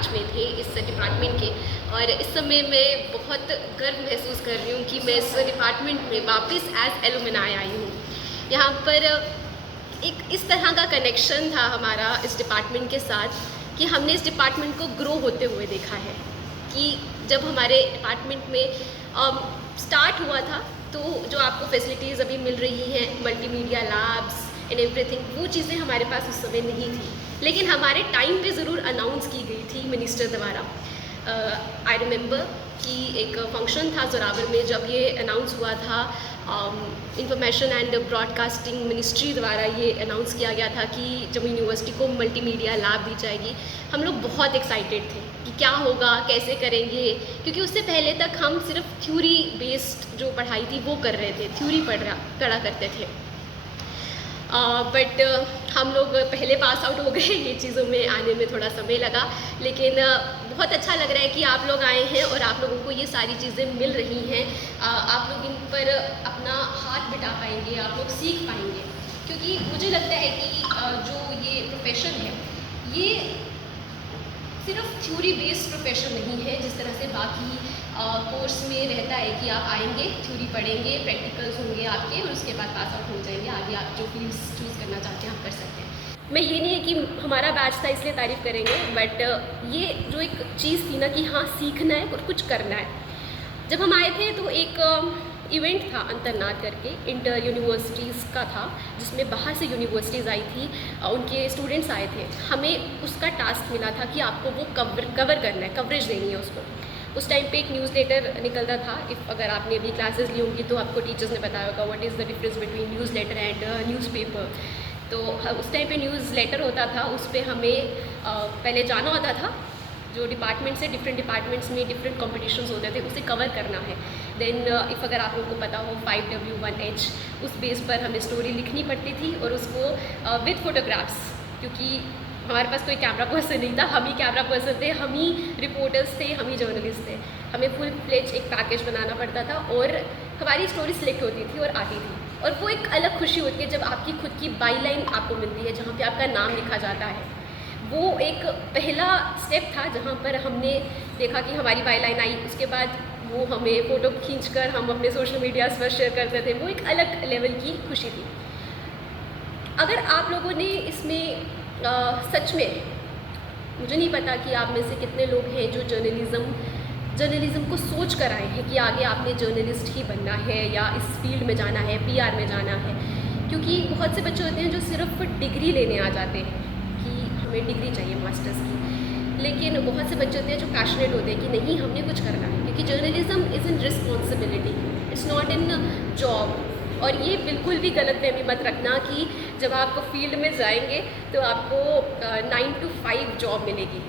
Batch में थे इस डिपार्टमेंट के, और इस समय मैं बहुत गर्व महसूस कर रही हूँ कि मैं इस डिपार्टमेंट में वापस एज एलुमनाई आई हूँ। यहाँ पर एक इस तरह का कनेक्शन था हमारा इस डिपार्टमेंट के साथ कि हमने इस डिपार्टमेंट को ग्रो होते हुए देखा है। कि जब हमारे डिपार्टमेंट में स्टार्ट हुआ था तो जो आपको फैसिलिटीज़ अभी मिल रही हैं, मल्टीमीडिया लैब्स एंड एवरीथिंग, वो चीज़ें हमारे पास उस समय नहीं थी, लेकिन हमारे टाइम पे ज़रूर अनाउंस की गई थी मिनिस्टर द्वारा। आई रिमेंबर कि एक फंक्शन था जोरावर में जब ये अनाउंस हुआ था, इंफॉर्मेशन एंड ब्रॉडकास्टिंग मिनिस्ट्री द्वारा ये अनाउंस किया गया था कि जम्मू यूनिवर्सिटी को मल्टीमीडिया लैब दी जाएगी। हम लोग बहुत एक्साइटेड थे कि क्या होगा, कैसे करेंगे, क्योंकि उससे पहले तक हम सिर्फ थ्योरी बेस्ड जो पढ़ाई थी वो कर रहे थे, थ्योरी पढ़ा करते थे। बट हम लोग पहले पास आउट हो गए, ये चीज़ों में आने में थोड़ा समय लगा, लेकिन बहुत अच्छा लग रहा है कि आप लोग आए हैं और आप लोगों को ये सारी चीज़ें मिल रही हैं। आप लोग इन पर अपना हाथ बिठा पाएंगे, आप लोग सीख पाएंगे, क्योंकि मुझे लगता है कि जो ये प्रोफेशन है ये सिर्फ थ्योरी बेस्ड प्रोफेशन नहीं है जिस तरह से बाकी कोर्स में रहता है कि आप आएंगे, थ्योरी पढ़ेंगे, प्रैक्टिकल्स होंगे आपके और उसके बाद पास आउट हो जाएंगे, आगे आप जो फील्ड चूज़ करना चाहते हैं आप कर सकते हैं। मैं ये नहीं है कि हमारा बैच था इसलिए तारीफ़ करेंगे, बट ये जो एक चीज़ थी ना कि हाँ सीखना है और कुछ करना है। जब हम आए थे तो एक इवेंट था अंतरनाद करके, इंटर यूनिवर्सिटीज़ का था, जिसमें बाहर से यूनिवर्सिटीज़ आई थी, उनके स्टूडेंट्स आए थे। हमें उसका टास्क मिला था कि आपको वो कवर करना है, कवरेज देनी है उसको। उस टाइम पे एक न्यूज़लेटर निकलता था। अगर आपने अभी क्लासेस ली होंगी तो आपको टीचर्स ने बताया होगा what is the difference between newsletter and newspaper. तो उस टाइम पे न्यूज़लेटर होता था, उस पर हमें पहले जाना होता था, जो डिपार्टमेंट से डिफरेंट डिपार्टमेंट्स में डिफरेंट कॉम्पिटिशन्स होते थे उसे कवर करना है। देन इफ़ अगर आप लोगों को पता हो 5W1H, उस बेस पर हमें स्टोरी लिखनी पड़ती थी और उसको विद फोटोग्राफ्स, क्योंकि हमारे पास कोई कैमरा पर्सन नहीं था, हम ही कैमरा पर्सन थे, हम ही रिपोर्टर्स थे, हम ही जर्नलिस्ट थे। हमें फुल फ्लेज एक पैकेज बनाना पड़ता था और हमारी स्टोरी सिलेक्ट होती थी और आती थी, और वो एक अलग खुशी होती है जब आपकी खुद की बाईलाइन आपको मिलती है जहाँ पे आपका नाम लिखा जाता है। वो एक पहला स्टेप था जहाँ पर हमने देखा कि हमारी बाईलाइन आई, उसके बाद वो हमें फ़ोटो खींचकर हम अपने सोशल मीडियाज़ पर शेयर करते थे। वो एक अलग लेवल की खुशी थी। अगर आप लोगों ने इसमें सच में, मुझे नहीं पता कि आप में से कितने लोग हैं जो जर्नलिज़्म को सोच कर आए हैं कि आगे आपने जर्नलिस्ट ही बनना है या इस फील्ड में जाना है, PR में जाना है। क्योंकि बहुत से बच्चे होते हैं जो सिर्फ डिग्री लेने आ जाते हैं कि हमें डिग्री चाहिए मास्टर्स की, लेकिन बहुत से बच्चे होते हैं जो पैशनेट होते हैं कि नहीं हमने कुछ करना है, क्योंकि journalism is in responsibility, it's not in job. और ये बिल्कुल भी गलतफहमी मत रखना कि जब आप फील्ड में जाएंगे तो आपको 9 to 5 जॉब मिलेगी,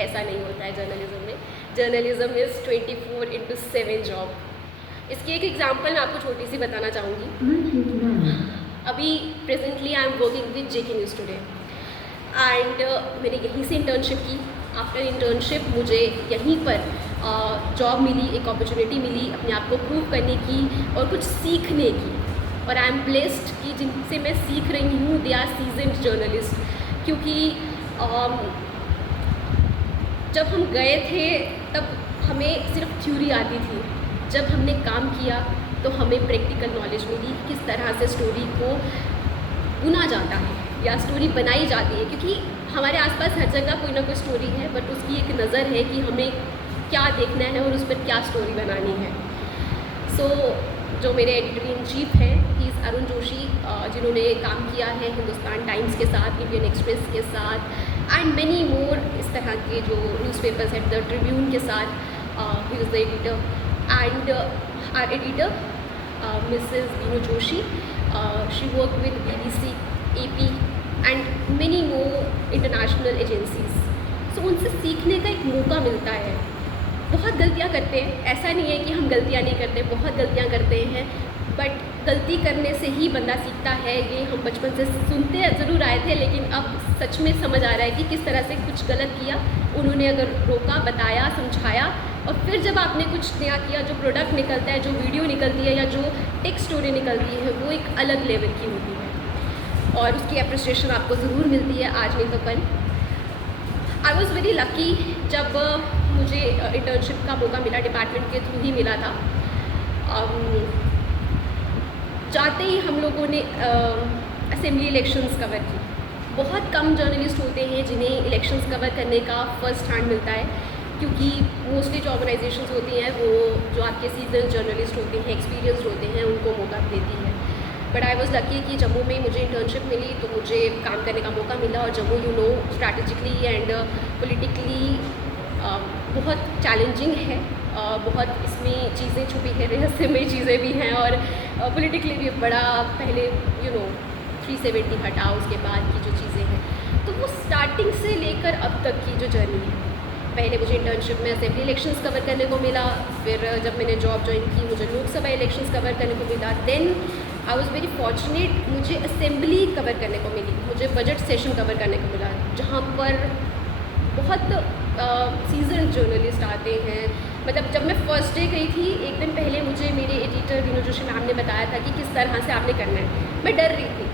ऐसा नहीं होता है जर्नलिज़्म में। Journalism is 24/7 job. इसकी एक एग्जांपल मैं आपको छोटी सी बताना चाहूँगी। अभी presently I am working with JK news today and मैंने यहीं से इंटर्नशिप की। आफ्टर इंटर्नशिप मुझे यहीं पर जॉब मिली, एक अपॉर्चुनिटी मिली अपने आप को प्रूव करने की और कुछ सीखने की, और आई एम ब्लेस्ड कि जिनसे मैं सीख रही हूँ दे आर सीजन्ड जर्नलिस्ट। क्योंकि जब हम गए थे तब हमें सिर्फ थ्योरी आती थी, जब हमने काम किया तो हमें प्रैक्टिकल नॉलेज मिली किस तरह से स्टोरी को बुना जाता है या स्टोरी बनाई जाती है। क्योंकि हमारे आसपास हर जगह कोई ना कोई स्टोरी है, बट उसकी एक नज़र है कि हमें क्या देखना है और उस पर क्या स्टोरी बनानी है। सो जो मेरे एडिटर इन चीफ हैं ही इज़ अरुण जोशी, जिन्होंने काम किया है हिंदुस्तान टाइम्स के साथ, इंडियन एक्सप्रेस के साथ एंड मैनी मोर इस तरह के जो न्यूज़पेपर्स हैं, द ट्रिब्यून के साथ। He is the editor and our editor Mrs Binu Joshi, she work with BBC, AP and many more international agencies. So उनसे सीखने का एक मौका मिलता है। बहुत गलतियाँ करते हैं, ऐसा नहीं है कि हम गलतियाँ नहीं करते, बहुत गलतियाँ करते हैं, बट गलती करने से ही बंदा सीखता है। ये हम बचपन से सुनते ज़रूर आए थे, लेकिन अब सच में समझ आ रहा है कि किस तरह से कुछ गलत किया, उन्होंने अगर रोका, बताया, समझाया, और फिर जब आपने कुछ नया किया, जो प्रोडक्ट निकलता है, जो वीडियो निकलती है या जो टेक्स्ट स्टोरी निकलती है, वो एक अलग लेवल की होती है और उसकी अप्रिसिएशन आपको ज़रूर मिलती है, आज नहीं तो कल। आई वॉज़ वेरी लकी जब मुझे इंटर्नशिप का मौका मिला, डिपार्टमेंट के थ्रू ही मिला था। जाते ही हम लोगों ने असेंबली इलेक्शंस कवर की। बहुत कम जर्नलिस्ट होते हैं जिन्हें इलेक्शंस कवर करने का फ़र्स्ट हैंड मिलता है, क्योंकि मोस्टली जो ऑर्गेनाइजेशंस होती हैं वो जो आपके सीजन जर्नलिस्ट होते हैं, एक्सपीरियंस्ड होते हैं, उनको मौका देती है। बट आई वॉज़ लकी कि जम्मू में मुझे इंटर्नशिप मिली तो मुझे काम करने का मौका मिला। और जम्मू स्ट्रैटेजिकली एंड पॉलिटिकली बहुत चैलेंजिंग है, बहुत इसमें चीज़ें छुपी है, रहस्यमय चीज़ें भी हैं, और पॉलिटिकली भी बड़ा पहले 370 हटा उसके बाद की जो चीज़ें हैं। तो वो स्टार्टिंग से लेकर अब तक की जो जर्नी है, पहले मुझे इंटर्नशिप में असेंबली इलेक्शंस कवर करने को मिला, फिर जब मैंने जॉब ज्वाइन की मुझे लोकसभा इलेक्शंस कवर करने को मिला। Then I was very fortunate, मुझे असेंबली कवर करने को मिली, मुझे बजट सेशन कवर करने को मिला, जहाँ पर बहुत सीजन जर्नलिस्ट आते हैं। मतलब जब मैं फ़र्स्ट डे गई थी, एक दिन पहले मुझे मेरे एडिटर विनोद जोशी मैम ने बताया था कि किस तरह से आपने करना है। मैं डर रही थी।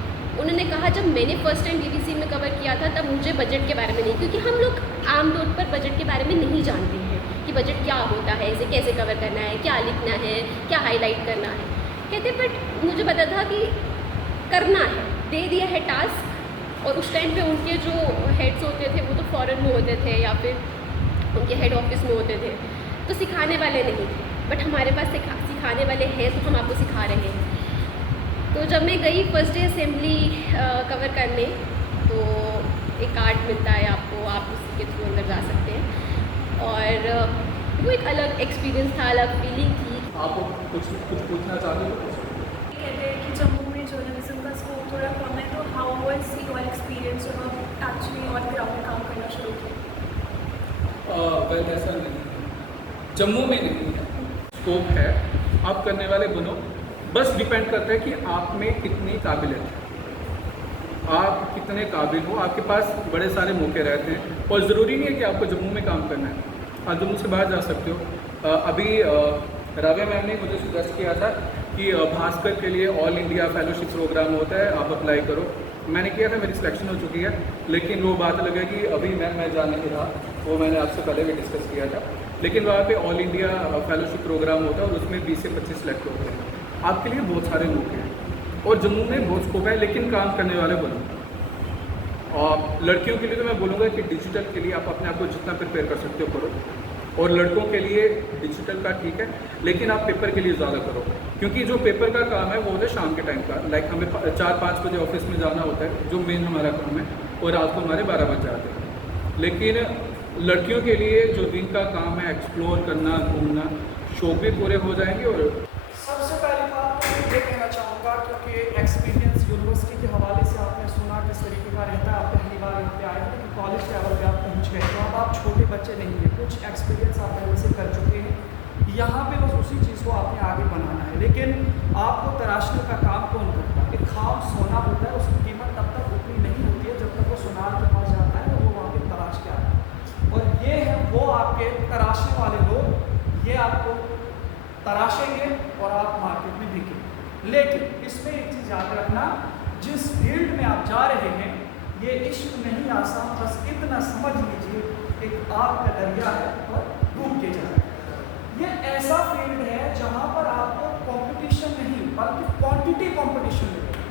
उन्होंने कहा जब मैंने फ़र्स्ट टाइम बीबीसी में कवर किया था तब मुझे बजट के बारे में नहीं, क्योंकि हम लोग आम तौर पर बजट के बारे में नहीं जानते हैं कि बजट क्या होता है, इसे कैसे कवर करना है, क्या लिखना है, क्या हाईलाइट करना है। कहते बट मुझे पता था कि करना है, दे दिया है टास्क। और उस टाइम पे उनके जो हेड्स होते थे वो तो फॉरेन में होते थे या फिर उनके हेड ऑफिस में होते थे, तो सिखाने वाले नहीं थे। बट हमारे पास सिखाने वाले हैं, तो हम आपको सिखा रहे हैं। तो जब मैं गई फर्स्ट डे असेंबली कवर करने, तो एक कार्ड मिलता है आपको, आप उसी के थ्रू अंदर जा सकते हैं। और वो एक अलग एक्सपीरियंस था, अलग फीलिंग थी। आप कुछ पूछना चाहते हो? कहते हैं कि जम्मू में जर्नलिज्म का स्कोप थोड़ा कम है, तो हाउ वाज योर एक्सपीरियंस जब आप एक्चुअली ऑन ग्राउंड काम करना शुरू किया? वेल ऐसा नहीं है, जम्मू में नहीं है, स्कोप है, आप करने वाले बनो, बस डिपेंड करता है कि आप में कितनी काबिलियत है, आप कितने काबिल हो। आपके पास बड़े सारे मौके रहते हैं और ज़रूरी नहीं है कि आपको जम्मू में काम करना है, आप जम्मू से बाहर जा सकते हो। अभी रावे मैम ने मुझे सजेस्ट किया था कि भास्कर के लिए ऑल इंडिया फेलोशिप प्रोग्राम होता है, आप अप्लाई करो। मैंने किया था, मेरी सिलेक्शन हो चुकी है, लेकिन वो बात अलग है कि अभी मैं जा नहीं रहा, वो मैंने आपसे पहले भी डिस्कस किया था। लेकिन वहाँ पे ऑल इंडिया फेलोशिप प्रोग्राम होता है और उसमें 20 से 25 सिलेक्ट होते हैं। आपके लिए बहुत सारे मौके हैं और जम्मू में बहुत स्कोप है, लेकिन काम करने वाले बनो। और लड़कियों के लिए तो मैं बोलूँगा कि डिजिटल के लिए आप अपने आप को जितना प्रिपेयर कर सकते हो करो, और लड़कों के लिए डिजिटल का ठीक है, लेकिन आप पेपर के लिए ज़्यादा करो, क्योंकि जो पेपर का काम है वो होता है शाम के टाइम का। लाइक हमें 4-5 बजे ऑफिस में जाना होता है, जो मेन हमारा काम है, और रात को हमारे 12 बज जाते हैं। लेकिन लड़कियों के लिए जो दिन का काम है, एक्सप्लोर करना, घूमना, शौक भी पूरे हो जाएंगे। और सबसे पहली बात मैं ये कहना चाहूँगा, क्योंकि एक्सपीरियंस यूनिवर्सिटी के हवाले से आपने सुना किस तरीके का रहता है। आप पहली बार यहाँ पे आए हैं, लेकिन कॉलेज लेवल पे आप पहुँच गए, तो अब आप छोटे बच्चे नहीं हैं, कुछ एक्सपीरियंस आप पहले से कर चुके हैं। यहाँ पे बस उसी चीज़ को आपने आगे बनाना है। लेकिन आपको तराशने का काम कौन करता है? एक खाम सोना होता है, उसकी कीमत तब तक उतनी नहीं होती है जब तक वो सुनार के पास जाता है और वो वहाँ पे तराश के आता है। और ये है वो आपके तराशने वाले लोग, ये आपको तराशेंगे और आप मार्केट में बिकेंगे। लेकिन इसमें एक चीज़ याद रखना, जिस फील्ड में आप जा रहे हैं ये इश्क नहीं आसान, बस इतना समझ लीजिए एक आग का दरिया है और डूब के जा रहे हैं। ये ऐसा फील्ड है जहाँ पर आपको कंपटीशन नहीं बल्कि क्वांटिटी कंपटीशन मिलेगा।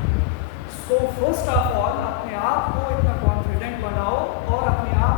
सो फर्स्ट ऑफ ऑल अपने आप को इतना कॉन्फिडेंट बनाओ और अपने आप